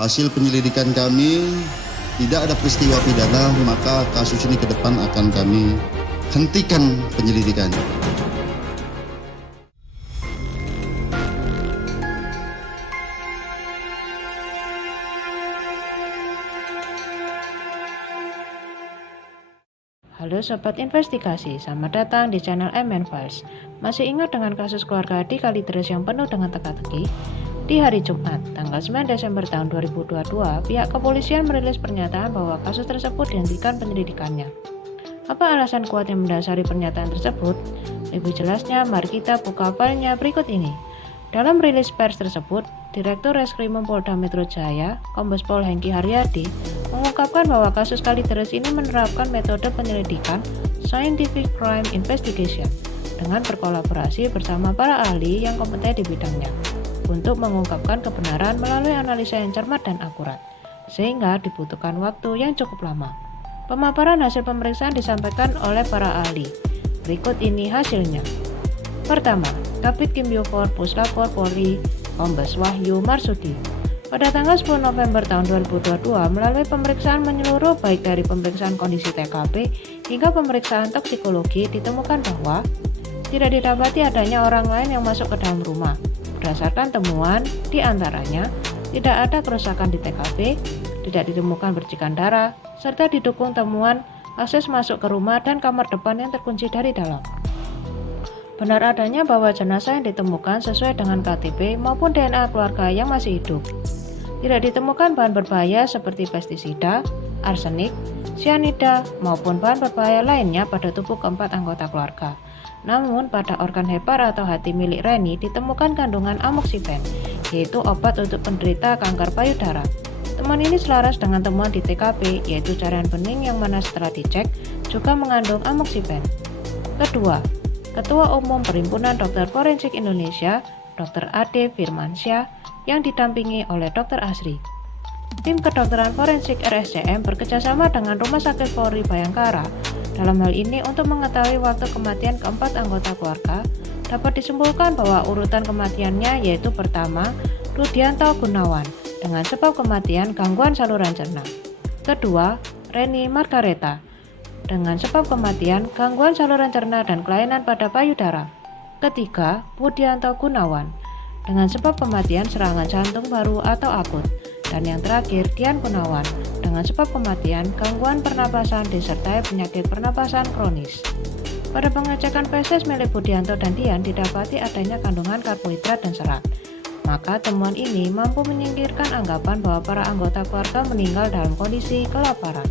hasil penyelidikan kami tidak ada peristiwa pidana, maka kasus ini ke depan akan kami hentikan penyelidikannya. Halo Sobat Investigasi, selamat datang di channel MN Files. Masih ingat dengan kasus keluarga di Kalideres yang penuh dengan teka-teki? Di hari Jumat, tanggal 9 Desember tahun 2022, pihak kepolisian merilis pernyataan bahwa kasus tersebut dihentikan penyelidikannya. Apa alasan kuat yang mendasari pernyataan tersebut? Lebih jelasnya, mari kita buka filenya berikut ini. Dalam rilis pers tersebut, Direktur Reskrimum Polda Metro Jaya, Kombes Pol Hengki Haryadi, mengungkapkan bahwa kasus Kalideres ini menerapkan metode penyelidikan Scientific Crime Investigation dengan berkolaborasi bersama para ahli yang kompeten di bidangnya untuk mengungkapkan kebenaran melalui analisa yang cermat dan akurat, sehingga dibutuhkan waktu yang cukup lama. Pemaparan hasil pemeriksaan disampaikan oleh para ahli. Berikut ini hasilnya. Pertama, Kabid Kimiofor Puslapor Polri, Kombes Wahyu Marsudi, pada tanggal 10 November tahun 2022 melalui pemeriksaan menyeluruh baik dari pemeriksaan kondisi TKP hingga pemeriksaan toksikologi ditemukan bahwa tidak didapati adanya orang lain yang masuk ke dalam rumah. Berdasarkan temuan, diantaranya tidak ada kerusakan di TKP, tidak ditemukan percikan darah, serta didukung temuan akses masuk ke rumah dan kamar depan yang terkunci dari dalam. Benar adanya bahwa jenazah yang ditemukan sesuai dengan KTP maupun DNA keluarga yang masih hidup. Tidak ditemukan bahan berbahaya seperti pestisida, arsenik, sianida, maupun bahan berbahaya lainnya pada tubuh keempat anggota keluarga. Namun pada organ hepar atau hati milik Reni ditemukan kandungan amoksifen, yaitu obat untuk penderita kanker payudara. Temuan ini selaras dengan temuan di TKP, yaitu cairan bening yang mana setelah dicek juga mengandung amoksifen. Kedua, Ketua Umum Perhimpunan Dokter Forensik Indonesia, Dr. Ade Firmansyah, yang didampingi oleh Dr. Asri. Tim Kedokteran Forensik RSCM bekerjasama dengan Rumah Sakit Polri Bayangkara dalam hal ini untuk mengetahui waktu kematian keempat anggota keluarga. Dapat disimpulkan bahwa urutan kematiannya yaitu pertama, Rudianto Gunawan dengan sebab kematian gangguan saluran cerna. Kedua, Reni Margareta dengan sebab kematian gangguan saluran cerna dan kelainan pada payudara. Ketiga, Budianto Gunawan dengan sebab kematian serangan jantung baru atau akut. Dan yang terakhir, Dian Gunawan dengan sebab kematian gangguan pernapasan disertai penyakit pernapasan kronis. Pada pengecekan feses milik Budianto dan Dian didapati adanya kandungan karbohidrat dan serat. Maka temuan ini mampu menyingkirkan anggapan bahwa para anggota keluarga meninggal dalam kondisi kelaparan.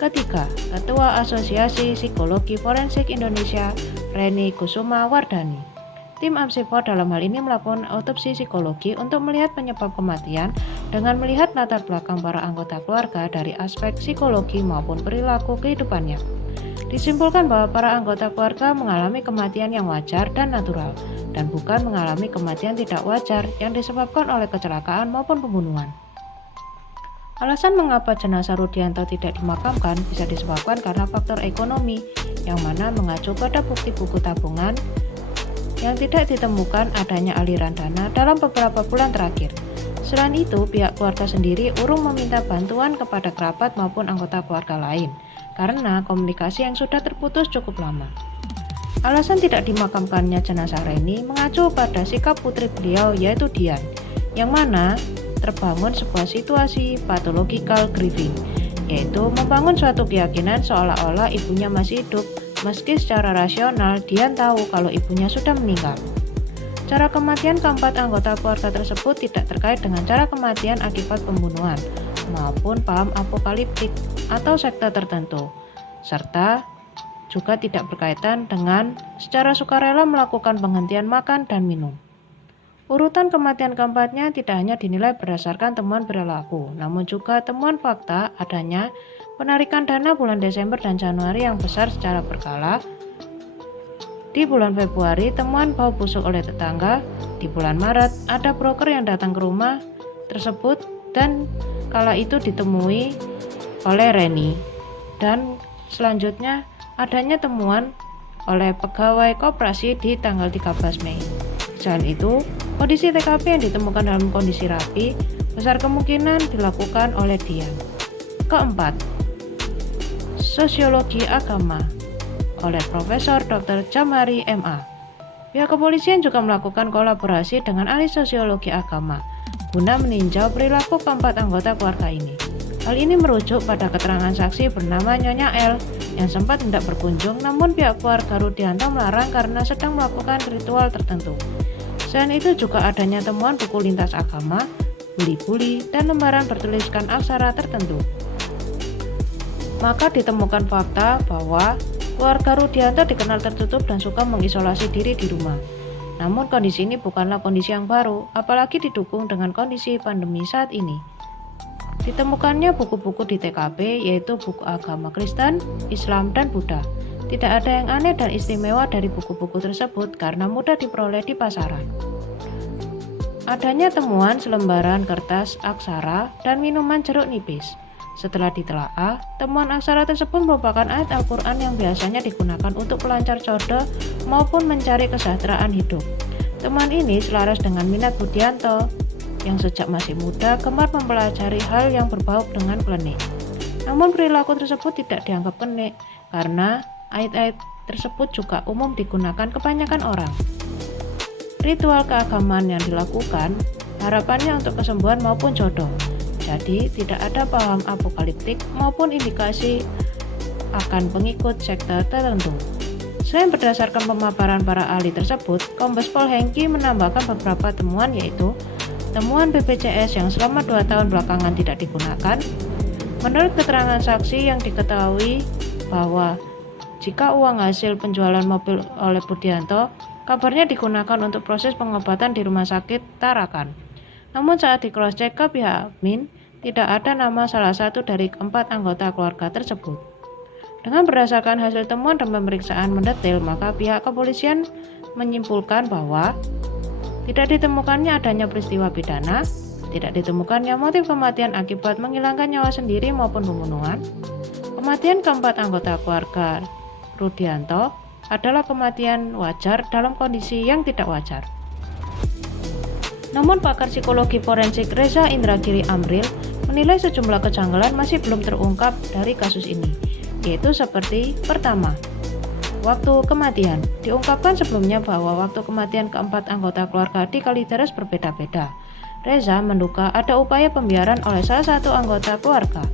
Ketiga, Ketua Asosiasi Psikologi Forensik Indonesia, Reni Kusuma Wardani. Tim Amsifor dalam hal ini melakukan autopsi psikologi untuk melihat penyebab kematian dengan melihat latar belakang para anggota keluarga dari aspek psikologi maupun perilaku kehidupannya. Disimpulkan bahwa para anggota keluarga mengalami kematian yang wajar dan natural, dan bukan mengalami kematian tidak wajar yang disebabkan oleh kecelakaan maupun pembunuhan. Alasan mengapa jenazah Rudianto tidak dimakamkan bisa disebabkan karena faktor ekonomi, yang mana mengacu pada bukti buku tabungan yang tidak ditemukan adanya aliran dana dalam beberapa bulan terakhir. Selain itu, pihak keluarga sendiri urung meminta bantuan kepada kerabat maupun anggota keluarga lain, karena komunikasi yang sudah terputus cukup lama. Alasan tidak dimakamkannya jenazah Reni mengacu pada sikap putri beliau yaitu Dian, yang mana terbangun sebuah situasi pathological grieving, yaitu membangun suatu keyakinan seolah-olah ibunya masih hidup, meski secara rasional Dian tahu kalau ibunya sudah meninggal. Cara kematian keempat anggota keluarga tersebut tidak terkait dengan cara kematian akibat pembunuhan, maupun paham apokaliptik atau sekte tertentu, serta juga tidak berkaitan dengan secara sukarela melakukan penghentian makan dan minum. Urutan kematian keempatnya tidak hanya dinilai berdasarkan temuan perilaku, namun juga temuan fakta adanya penarikan dana bulan Desember dan Januari yang besar secara berkala. Di bulan Februari, temuan bau busuk oleh tetangga. Di bulan Maret, ada broker yang datang ke rumah tersebut dan kala itu ditemui oleh Reni. Dan selanjutnya, adanya temuan oleh pegawai koperasi di tanggal 13 Mei. Selain itu, kondisi TKP yang ditemukan dalam kondisi rapi, besar kemungkinan dilakukan oleh Dian. Keempat, Sosiologi Agama oleh Profesor Dr. Jamari MA. Pihak kepolisian juga melakukan kolaborasi dengan ahli sosiologi agama guna meninjau perilaku keempat anggota keluarga ini. Hal ini merujuk pada keterangan saksi bernama Nyonya L yang sempat hendak berkunjung, namun pihak keluarga Rudianto melarang karena sedang melakukan ritual tertentu. Selain itu juga adanya temuan buku lintas agama, buli-buli, dan lembaran bertuliskan aksara tertentu. Maka ditemukan fakta bahwa keluarga Rudianto dikenal tertutup dan suka mengisolasi diri di rumah. Namun kondisi ini bukanlah kondisi yang baru, apalagi didukung dengan kondisi pandemi saat ini. Ditemukannya buku-buku di TKP, yaitu buku agama Kristen, Islam, dan Buddha. Tidak ada yang aneh dan istimewa dari buku-buku tersebut karena mudah diperoleh di pasaran. Adanya temuan selembaran kertas aksara dan minuman jeruk nipis. Setelah ditelaah, temuan aksara tersebut merupakan ayat Al-Quran yang biasanya digunakan untuk pelancar jodoh maupun mencari kesejahteraan hidup. Temuan ini selaras dengan minat Rudianto yang sejak masih muda gemar mempelajari hal yang berbau dengan klinik. Namun perilaku tersebut tidak dianggap klinik karena ayat-ayat tersebut juga umum digunakan kebanyakan orang. Ritual keagamaan yang dilakukan harapannya untuk kesembuhan maupun jodoh. Jadi, tidak ada paham apokaliptik maupun indikasi akan pengikut sekte tertentu. Selain berdasarkan pemaparan para ahli tersebut, Kombes Pol Hengki menambahkan beberapa temuan, yaitu temuan BPJS yang selama 2 tahun belakangan tidak digunakan. Menurut keterangan saksi yang diketahui bahwa jika uang hasil penjualan mobil oleh Rudianto, kabarnya digunakan untuk proses pengobatan di Rumah Sakit Tarakan. Namun saat di cross check ke pihak admin, tidak ada nama salah satu dari keempat anggota keluarga tersebut. Dengan berdasarkan hasil temuan dan pemeriksaan mendetail, maka pihak kepolisian menyimpulkan bahwa tidak ditemukannya adanya peristiwa pidana, tidak ditemukannya motif kematian akibat menghilangkan nyawa sendiri maupun pembunuhan. Kematian keempat anggota keluarga Rudianto adalah kematian wajar dalam kondisi yang tidak wajar. Namun pakar psikologi forensik Reza Indragiri Amril menilai sejumlah kejanggalan masih belum terungkap dari kasus ini, yaitu seperti pertama, waktu kematian. Diungkapkan sebelumnya bahwa waktu kematian keempat anggota keluarga di Kalideres berbeda-beda. Reza menduga ada upaya pembiaran oleh salah satu anggota keluarga.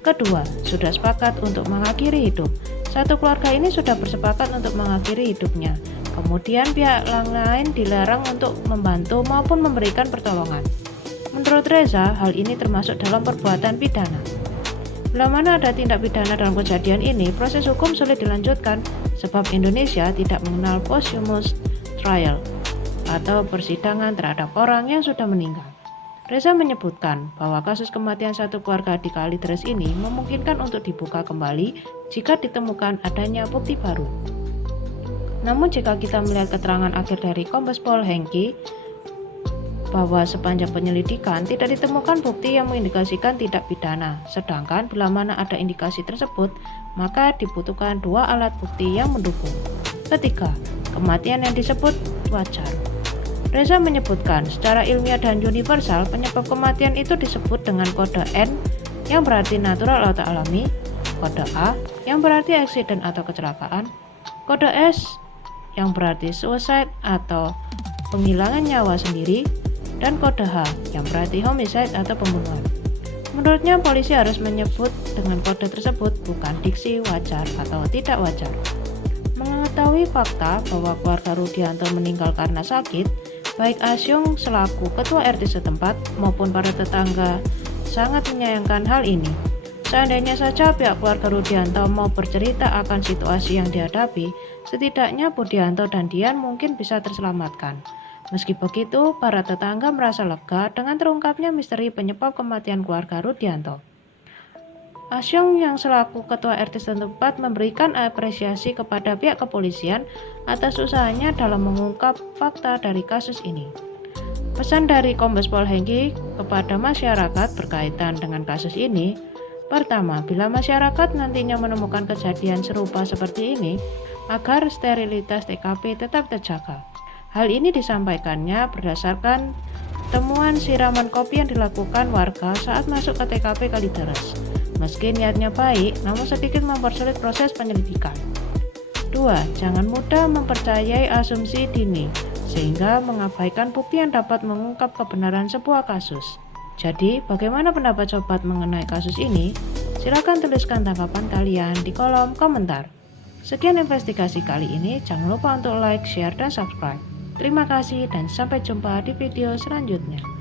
Kedua, sudah sepakat untuk mengakhiri hidup. Satu keluarga ini sudah bersepakat untuk mengakhiri hidupnya. Kemudian pihak lain dilarang untuk membantu maupun memberikan pertolongan. Menurut Reza, hal ini termasuk dalam perbuatan pidana. Bila mana ada tindak pidana dalam kejadian ini, proses hukum sulit dilanjutkan sebab Indonesia tidak mengenal posthumous trial atau persidangan terhadap orang yang sudah meninggal. Reza menyebutkan bahwa kasus kematian satu keluarga di Kalideres ini memungkinkan untuk dibuka kembali jika ditemukan adanya bukti baru. Namun jika kita melihat keterangan akhir dari Kombes Pol Hengki bahwa sepanjang penyelidikan tidak ditemukan bukti yang mengindikasikan tindak pidana, sedangkan bila mana ada indikasi tersebut, maka dibutuhkan 2 alat bukti yang mendukung. Ketiga, kematian yang disebut wajar. Reza menyebutkan secara ilmiah dan universal penyebab kematian itu disebut dengan kode N yang berarti natural atau alami, kode A yang berarti accident atau kecelakaan, kode S yang berarti suicide atau penghilangan nyawa sendiri, dan kode H yang berarti homicide atau pembunuhan. Menurutnya polisi harus menyebut dengan kode tersebut, bukan diksi wajar atau tidak wajar. Mengetahui fakta bahwa keluarga Rudianto meninggal karena sakit, baik Asyung selaku ketua RT setempat maupun para tetangga sangat menyayangkan hal ini. Seandainya saja pihak keluarga Rudianto mau bercerita akan situasi yang dihadapi, setidaknya Budianto dan Dian mungkin bisa terselamatkan. Meski begitu, para tetangga merasa lega dengan terungkapnya misteri penyebab kematian keluarga Rudianto. Asyung yang selaku ketua RT setempat memberikan apresiasi kepada pihak kepolisian atas usahanya dalam mengungkap fakta dari kasus ini. Pesan dari Kombes Pol Hengki kepada masyarakat berkaitan dengan kasus ini, pertama, bila masyarakat nantinya menemukan kejadian serupa seperti ini, agar sterilitas TKP tetap terjaga. Hal ini disampaikannya berdasarkan temuan siraman kopi yang dilakukan warga saat masuk ke TKP Kalideres. Meski niatnya baik, namun sedikit mempersulit proses penyelidikan. 2. Jangan mudah mempercayai asumsi dini, sehingga mengabaikan bukti yang dapat mengungkap kebenaran sebuah kasus. Jadi, bagaimana pendapat sobat mengenai kasus ini? Silakan tuliskan tanggapan kalian di kolom komentar. Sekian investigasi kali ini, jangan lupa untuk like, share, dan subscribe. Terima kasih dan sampai jumpa di video selanjutnya.